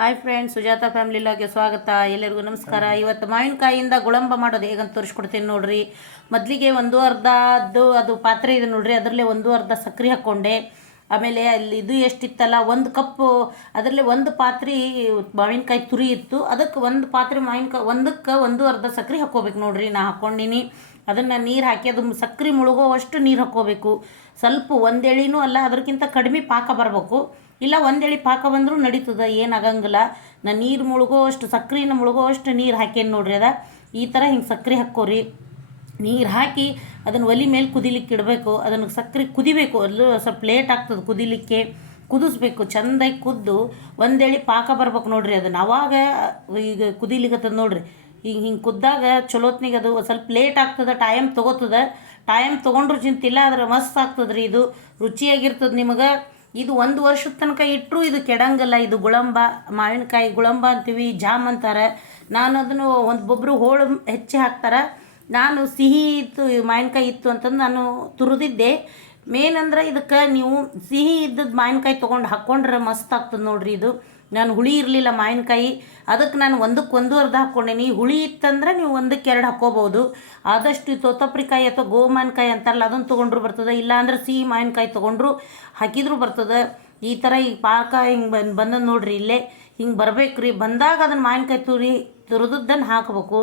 Hi friends, Sujata family ಲಾಗೆ ಸ್ವಾಗತ. ಎಲ್ಲರಿಗೂ ನಮಸ್ಕಾರ. ಇವತ್ತು ಮಾವಿನಕಾಯಿಯಿಂದ ಗುಳಂಬ ಮಾಡೋದು ಹೇಗಂತ ತೋರಿಸ್ಕೊಡ್ತೀನಿ ನೋಡ್ರಿ. ಮೊದಲಿಗೆ ಒಂದು ಅರ್ಧದ್ದು ಅದು ಪಾತ್ರೆ ಇದೆ ನೋಡ್ರಿ. ಅದರಲ್ಲೇ ಒಂದು ಅರ್ಧ ಸಕ್ಕರೆ ಹಾಕ್ಕೊಂಡೆ ಆಮೇಲೆ ಅಲ್ಲಿ ಇದು ಎಷ್ಟಿತ್ತಲ್ಲ, ಒಂದು ಕಪ್ಪು, ಅದರಲ್ಲಿ ಒಂದು ಪಾತ್ರೆ ಮಾವಿನಕಾಯಿ ತುರಿ ಇತ್ತು. ಅದಕ್ಕೆ ಒಂದು ಪಾತ್ರೆ ಮಾವಿನಕಾಯಿ, ಒಂದಕ್ಕೆ ಒಂದು ಅರ್ಧ ಸಕ್ಕರೆ ಹಾಕ್ಕೋಬೇಕು ನೋಡ್ರಿ, ನಾ ಹಾಕ್ಕೊಂಡಿನಿ. ಅದನ್ನು ನೀರು ಹಾಕಿ, ಅದು ಸಕ್ಕರೆ ಮುಳುಗೋವಷ್ಟು ನೀರು ಹಾಕ್ಕೋಬೇಕು. ಸ್ವಲ್ಪ ಒಂದೆಳಿನೂ ಅಲ್ಲ ಅದಕ್ಕಿಂತ ಕಡಿಮೆ ಪಾಕ ಬರಬೇಕು. ಇಲ್ಲ ಒಂದೆಳಿ ಪಾಕ ಬಂದರೂ ನಡೀತದೆ ಏನಾಗಂಗಿಲ್ಲ ನಾ ನೀರು ಮುಳುಗೋವಷ್ಟು ಸಕ್ಕರೆನ ಮುಳುಗೋವಷ್ಟು ನೀರು ಹಾಕೇನಿ ನೋಡ್ರಿ ಅದ. ಈ ಥರ ಹಿಂಗೆ ಸಕ್ಕರೆ ಹಾಕ್ಕೋರಿ. ನೀರು ಹಾಕಿ ಅದನ್ನು ಒಲಿ ಮೇಲೆ ಕುದಿಲಿಕ್ಕೆ ಇಡಬೇಕು, ಅದನ್ನು ಸಕ್ಕರೆ ಕುದಿಬೇಕು, ಅಲ್ಲೂ ಸ್ವಲ್ಪ ಲೇಟ್ ಆಗ್ತದೆ ಕುದಿಲಿಕ್ಕೆ, ಕುದಿಸ್ಬೇಕು, ಚೆಂದಾಗಿ ಕುದ್ದು ಒಂದೇಳಿ ಪಾಕ ಬರ್ಬೇಕು ನೋಡ್ರಿ ಅದನ್ನು. ಅವಾಗ ಈಗ ಕುದಿಲಿಕ್ಕತ್ತದ ನೋಡ್ರಿ. ಈಗ ಹಿಂಗೆ ಕುದ್ದಾಗ ಚಲೋತ್ನಿಗೆ ಅದು ಸ್ವಲ್ಪ ಲೇಟ್ ಆಗ್ತದೆ ಟೈಮ್ ತೊಗೋತದ. ಟೈಮ್ ತೊಗೊಂಡ್ರು ಚಿಂತಿಲ್ಲ ಆದ್ರೆ ಮಸ್ತ್ ಆಗ್ತದೆ ರೀ ಇದು. ರುಚಿಯಾಗಿರ್ತದೆ ನಿಮಗೆ. ಇದು ಒಂದು ವರ್ಷದ ತನಕ ಇಟ್ಟರು ಇದು ಕೆಡಂಗಲ್ಲ, ಇದು ಗುಳಂಬ, ಮಾವಿನಕಾಯಿ ಗುಳಂಬ ಅಂತೀವಿ, ಜಾಮ್ ಅಂತಾರೆ. ನಾನು ಅದನ್ನು ಒಬ್ಬೊಬ್ಬರು ಹೋಳು ಹೆಚ್ಚಿ ಹಾಕ್ತಾರೆ. ನಾನು ಸಿಹಿ ಇತ್ತು, ಮಾವಿನಕಾಯಿ ಇತ್ತು ಅಂತಂದು ನಾನು ತುರಿದಿದ್ದೆ. ಮೇನ್ ಅಂದ್ರೆ ಇದಕ್ಕೆ ನೀವು ಸಿಹಿ ಇದ್ದದ್ದು ಮಾವಿನಕಾಯಿ ತೊಗೊಂಡು ಹಾಕ್ಕೊಂಡ್ರೆ ಮಸ್ತ್ ಆಗ್ತದೆ ನೋಡ್ರಿ ಇದು. ನಾನು ಹುಳಿ ಇರಲಿಲ್ಲ ಮಾವಿನಕಾಯಿ. ಅದಕ್ಕೆ ನಾನು ಒಂದಕ್ಕೆ ಒಂದು ಅರ್ಧ ಹಾಕ್ಕೊಂಡೇನಿ ಹುಳಿ ಇತ್ತಂದ್ರೆ ನೀವು ಒಂದಕ್ಕೆ ಎರಡು ಹಾಕ್ಕೋಬೋದು ಆದಷ್ಟು ತೋತಪ್ರಿಕಾಯಿ ಅಥವಾ ಗೋಮಾನ್ಕಾಯಿ ಅಂತಾರಲ್ಲ ಅದನ್ನು ತೊಗೊಂಡ್ರು ಬರ್ತದೆ. ಇಲ್ಲಾಂದ್ರೆ ಸಿಹಿ ಮಾವಿನಕಾಯಿ ತೊಗೊಂಡ್ರು ಹಾಕಿದ್ರು ಬರ್ತದೆ. ಈ ಥರ ಈಗ ಪಾಕ ಹಿಂಗೆ ಬಂದು ಬಂದದ ನೋಡ್ರಿ ಇಲ್ಲೇ. ಹಿಂಗೆ ಬರಬೇಕು ರೀ ಬಂದಾಗ ಅದನ್ನು ಮಾವಿನಕಾಯಿ ತುರಿ ತುರಿದದ್ದನ್ನು ಹಾಕಬೇಕು.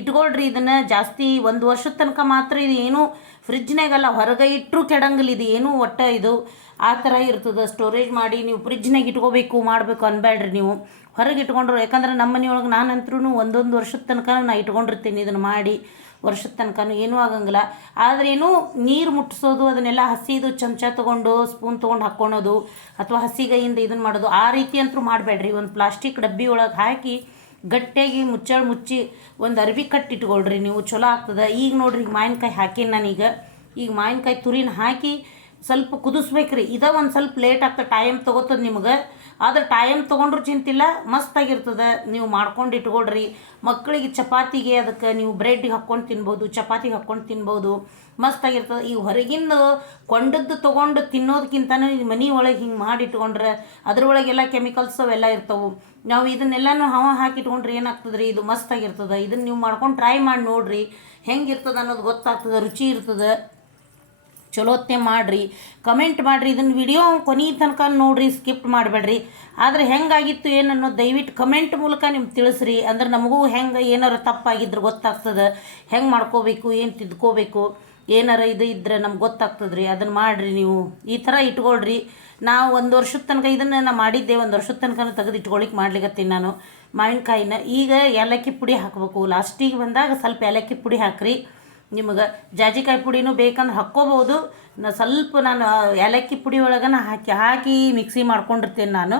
ಇಟ್ಕೊಳ್ರಿ ಇದನ್ನು ಜಾಸ್ತಿ ಒಂದು ವರ್ಷದ ತನಕ ಮಾತ್ರ ಇದು ಏನೂ ಫ್ರಿಜ್ನಾಗೆಲ್ಲ ಹೊರಗೆ ಇಟ್ಟರು ಕೆಡಂಗಿಲ್ಲ, ಇದು ಏನೂ ಒಟ್ಟು ಇದು. ಆ ಥರ ಇರ್ತದೆ. ಸ್ಟೋರೇಜ್ ಮಾಡಿ ನೀವು ಫ್ರಿಜ್ನಾಗ ಇಟ್ಕೋಬೇಕು, ಮಾಡಬೇಕು ಅನ್ಬೇಡ್ರಿ ನೀವು. ಹೊರಗೆ ಇಟ್ಕೊಂಡ್ರು, ಯಾಕಂದ್ರೆ ನಮ್ಮ ಮನೆಯೊಳಗೆ ನಾನಂತ್ರೂ ಒಂದೊಂದು ವರ್ಷದ ತನಕ ನಾನು ಇಟ್ಕೊಂಡಿರ್ತೀನಿ ಇದನ್ನು ಮಾಡಿ. ವರ್ಷದ ತನಕ ಏನೂ ಆಗಂಗಿಲ್ಲ. ಆದ್ರೇನು ನೀರು ಮುಟ್ಟಿಸೋದು ಅದನ್ನೆಲ್ಲ ಹಸಿದು ಚಮಚ ತೊಗೊಂಡು ಸ್ಪೂನ್ ತೊಗೊಂಡು ಹಾಕ್ಕೊಳೋದು, ಅಥವಾ ಹಸಿಗೈಯಿಂದ ಇದನ್ನು ಮಾಡೋದು, ಆ ರೀತಿ ಅಂತೂ ಮಾಡಬೇಡ್ರಿ ಒಂದು ಪ್ಲಾಸ್ಟಿಕ್ ಡಬ್ಬಿ ಒಳಗೆ ಹಾಕಿ ಗಟ್ಟಿಯಾಗಿ ಮುಚ್ಚಳ ಮುಚ್ಚಿ ಒಂದು ಅರ್ಬಿ ಕಟ್ಟಿ ಇಟ್ಕೊಳ್ರಿ ನೀವು, ಚಲೋ ಆಗ್ತದೆ. ಈಗ ನೋಡ್ರಿ ಈಗ ಮಾವಿನಕಾಯಿ ಹಾಕೀನಿ ನಾನೀಗ. ಈಗ ಮಾವಿನಕಾಯಿ ತುರಿನ ಹಾಕಿ ಸ್ವಲ್ಪ ಕುದಿಸ್ಬೇಕ್ರಿ. ಇದ ಒಂದು ಸ್ವಲ್ಪ ಲೇಟ್ ಆಗ್ತದೆ ಟೈಮ್ ತೊಗೋತದೆ ನಿಮ್ಗೆ. ಆದ್ರೆ ಟೈಮ್ ತೊಗೊಂಡ್ರು ಚಿಂತಿಲ್ಲ ಮಸ್ತಾಗಿರ್ತದೆ ನೀವು ಮಾಡ್ಕೊಂಡು ಇಟ್ಕೊಳ್ರಿ ಮಕ್ಕಳಿಗೆ ಚಪಾತಿಗೆ ಅದಕ್ಕೆ ನೀವು ಬ್ರೆಡ್ಗೆ ಹಾಕ್ಕೊಂಡು ತಿನ್ಬೋದು ಚಪಾತಿಗೆ ಹಾಕ್ಕೊಂಡು ತಿನ್ಬೋದು ಮಸ್ತಾಗಿರ್ತದೆ ಈ ಹೊರಗಿಂದ ಕೊಂಡದ್ದು ತೊಗೊಂಡು ತಿನ್ನೋದಕ್ಕಿಂತನೂ ಈ ಮನೆ ಒಳಗೆ ಹಿಂಗೆ ಮಾಡಿ ಇಟ್ಕೊಂಡ್ರೆ, ಅದ್ರೊಳಗೆಲ್ಲ ಕೆಮಿಕಲ್ಸ್ ಅವೆಲ್ಲ ಇರ್ತವೆ. ನಾವು ಇದನ್ನೆಲ್ಲನೂ ಹವ ಹಾಕಿ ಇಟ್ಕೊಂಡ್ರೆ ಏನಾಗ್ತದೆ ರೀ ಇದು ಮಸ್ತಾಗಿರ್ತದೆ ಇದನ್ನು ನೀವು ಮಾಡ್ಕೊಂಡು ಟ್ರೈ ಮಾಡಿ ನೋಡ್ರಿ. ಹೆಂಗಿರ್ತದೆ ಅನ್ನೋದು ಗೊತ್ತಾಗ್ತದೆ, ರುಚಿ ಇರ್ತದೆ. ಚಲೋತ್ತೆ ಮಾಡಿರಿ ಕಮೆಂಟ್ ಮಾಡಿರಿ ಇದನ್ನು ವಿಡಿಯೋ ಕೊನೆ ತನಕ ನೋಡಿರಿ ಸ್ಕಿಪ್ ಮಾಡಬೇಡ್ರಿ. ಆದರೆ ಹೆಂಗಾಗಿತ್ತು ಏನು ಅನ್ನೋದು ದಯವಿಟ್ಟು ಕಮೆಂಟ್ ಮೂಲಕ ನಿಮ್ಗೆ ತಿಳಿಸ್ರಿ. ಅಂದ್ರೆ ನಮಗೂ ಹೆಂಗೆ ಏನಾರು ತಪ್ಪಾಗಿದ್ರೆ ಗೊತ್ತಾಗ್ತದೆ. ಹೆಂಗೆ ಮಾಡ್ಕೋಬೇಕು, ಏನು ತಿದ್ಕೋಬೇಕು, ಏನಾರ ಇದು ಇದ್ರೆ ನಮ್ಗೆ ಗೊತ್ತಾಗ್ತದೆ ರೀ ಅದನ್ನು ಮಾಡಿರಿ ನೀವು. ಈ ಥರ ಇಟ್ಕೊಳ್ರಿ. ನಾವು ಒಂದು ವರ್ಷದ ತನಕ ಇದನ್ನು ನಾನು ಮಾಡಿದ್ದೆ, ಒಂದು ವರ್ಷದ ತನಕ ತೆಗೆದು ಇಟ್ಕೊಳಿಕ್ಕೆ ಮಾಡ್ಲಿಕ್ಕತ್ತೀನಿ ನಾನು. ಮಾವಿನಕಾಯಿನ ಈಗ ಏಲಕ್ಕಿ ಪುಡಿ ಹಾಕಬೇಕು. ಲಾಸ್ಟಿಗೆ ಬಂದಾಗ ಸ್ವಲ್ಪ ಏಲಕ್ಕಿ ಪುಡಿ ಹಾಕ್ರಿ. ನಿಮಗೆ ಜಾಜಿಕಾಯಿ ಪುಡಿನೂ ಬೇಕಂದ್ರೆ ಹಾಕ್ಕೋಬೋದು ಸ್ವಲ್ಪ ನಾನು ಏಲಕ್ಕಿ ಪುಡಿ ಒಳಗನ ಹಾಕಿ ಹಾಕಿ ಮಿಕ್ಸಿ ಮಾಡ್ಕೊಂಡಿರ್ತೀನಿ ನಾನು.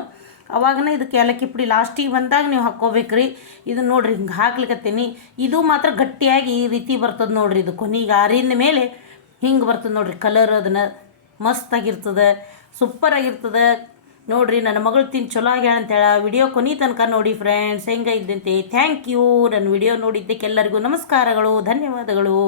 ಅವಾಗನೇ ಇದಕ್ಕೆ ಏಲಕ್ಕಿ ಪುಡಿ ಲಾಸ್ಟಿಗೆ ಬಂದಾಗ ನೀವು ಹಾಕ್ಕೋಬೇಕ್ರಿ. ಇದು ನೋಡಿರಿ ಹಿಂಗೆ ಹಾಕ್ಲಿಕ್ಕತ್ತೀನಿ ಇದು ಮಾತ್ರ ಗಟ್ಟಿಯಾಗಿ ಈ ರೀತಿ ಬರ್ತದೆ ನೋಡಿರಿ ಇದು ಕೊನೆಗೆ ಆರಿನ ಮೇಲೆ ಹಿಂಗೆ ಬರ್ತದೆ ನೋಡಿರಿ ಕಲರ್ ಅದನ್ನು ಮಸ್ತಾಗಿರ್ತದೆ ಸೂಪರಾಗಿರ್ತದೆ ನೋಡಿರಿ ನನ್ನ ಮಗಳು ತಿಂದು ಚಲೋ ಆಗ್ಯಾಳ ಅಂತೇಳ. ವಿಡಿಯೋ ಕೊನೆ ತನಕ ನೋಡಿ ಫ್ರೆಂಡ್ಸ್ ಹೆಂಗೆ ಇದ್ದಂತೆ ಥ್ಯಾಂಕ್ ಯು ನನ್ನ ವಿಡಿಯೋ ನೋಡಿದ್ದಕ್ಕೆ ಎಲ್ಲರಿಗೂ ನಮಸ್ಕಾರಗಳು, ಧನ್ಯವಾದಗಳು.